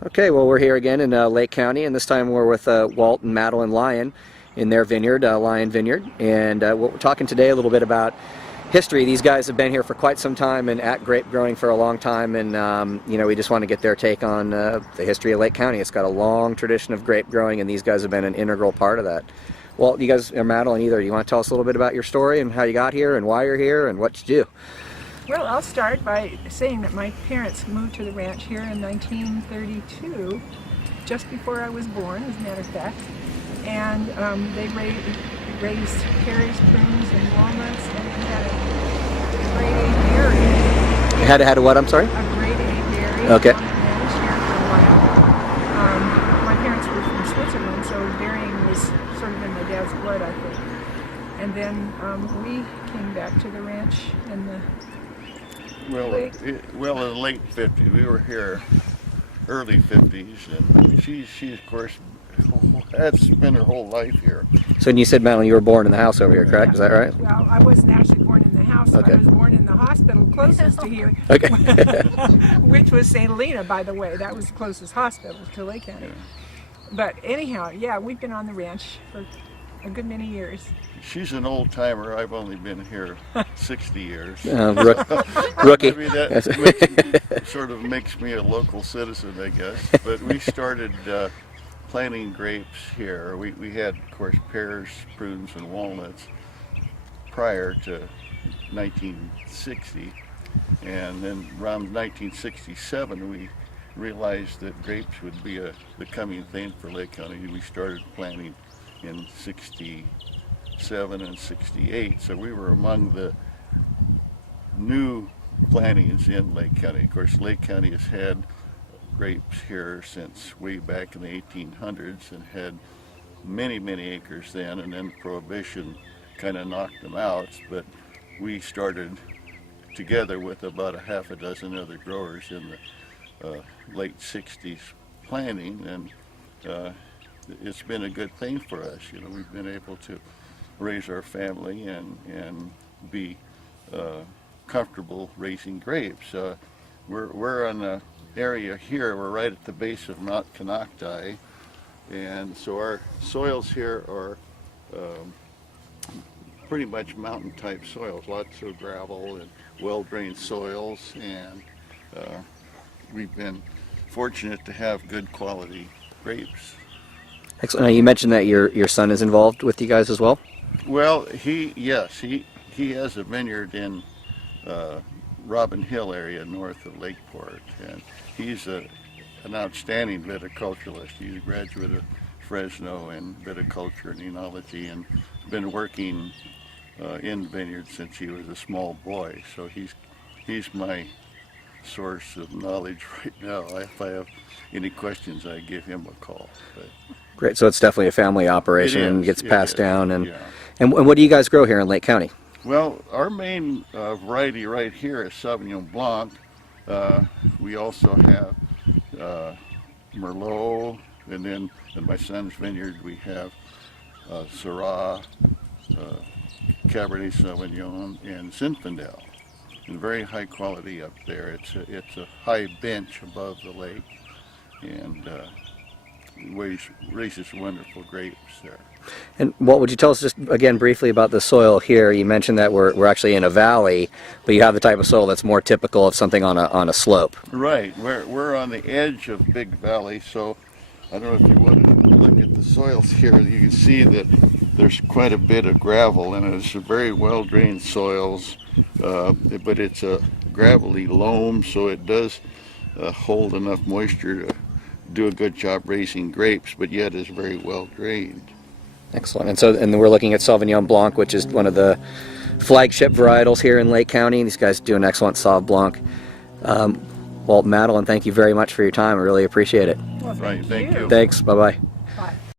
Okay, well, we're here again in Lake County, and this time we're with Walt and Madelene Lyon in their vineyard, Lyon Vineyard. And we're talking today a little bit about history. These guys have been here for quite some time and at grape growing for a long time, and you know, we just want to get their take on the history of Lake County. It's got a long tradition of grape growing, and these guys have been an integral part of that. Walt, you guys, or Madelene, either, you want to tell us a little bit about your story and how you got here and why you're here and what you do? Well, I'll start by saying that my parents moved to the ranch here in 1932, just before I was born, as a matter of fact. And they raised pears, prunes, and walnuts, and they had a grade A dairy. Had a what, I'm sorry? A grade A dairy. Okay. On the ranch here for a while. My parents were from Switzerland, so dairying was sort of in my dad's blood, I think. And then we came back to the ranch in the in the late 50s. We were here early 50s, and she of course had spent her whole life here. So you said, Madelene, you were born in the house over here, correct? Is that right? Well, I wasn't actually born in the house. Okay. I was born in the hospital closest to here, Okay. which was St. Helena, by the way. That was the closest hospital to Lake County. But anyhow, yeah, we've been on the ranch for a good many years. She's an old timer. I've only been here 60 years. Rookie. Maybe that sort of makes me a local citizen, I guess. But we started planting grapes here. We had, of course, pears, prunes, and walnuts prior to 1960. And then around 1967, we realized that grapes would be the coming thing for Lake County. We started planting in 67 and 68, so we were among the new plantings in Lake County. Of course, Lake County has had grapes here since way back in the 1800s and had many acres then, and then Prohibition kind of knocked them out, but we started together with about a half a dozen other growers in the late 60s planting, and it's been a good thing for us. You know, we've been able to raise our family and be comfortable raising grapes. We're on an area here. We're right at the base of Mount Canocti, and so our soils here are pretty much mountain type soils, lots of gravel and well-drained soils, and we've been fortunate to have good quality grapes. Excellent. Now, you mentioned that your son is involved with you guys as well? Well, he has a vineyard in Robin Hill area north of Lakeport, and he's an outstanding viticulturalist. He's a graduate of Fresno in viticulture and enology, and been working in vineyards since he was a small boy. So he's my source of knowledge right now. If I have any questions, I give him a call. But Great. So it's definitely a family operation and gets passed down. And, yeah. and what do you guys grow here in Lake County? Well, our main variety right here is Sauvignon Blanc. We also have Merlot, and then in my son's vineyard we have Syrah, Cabernet Sauvignon, and Zinfandel. And very high quality up there. It's a high bench above the lake, and raises wonderful grapes there. And what would you tell us just again briefly about the soil here? You mentioned that we're actually in a valley, but you have the type of soil that's more typical of something on a slope. Right. We're on the edge of Big Valley, so I don't know if you want to look at the soils here. You can see that there's quite a bit of gravel, and it's very well drained soils, but it's a gravelly loam, so it does hold enough moisture to do a good job raising grapes, but yet is very well drained. Excellent. And we're looking at Sauvignon Blanc, which is one of the flagship varietals here in Lake County. These guys do an excellent Sauv Blanc. Walt and Madelene, thank you very much for your time. I really appreciate it. Well, Right, thank you. Thanks. Bye-bye.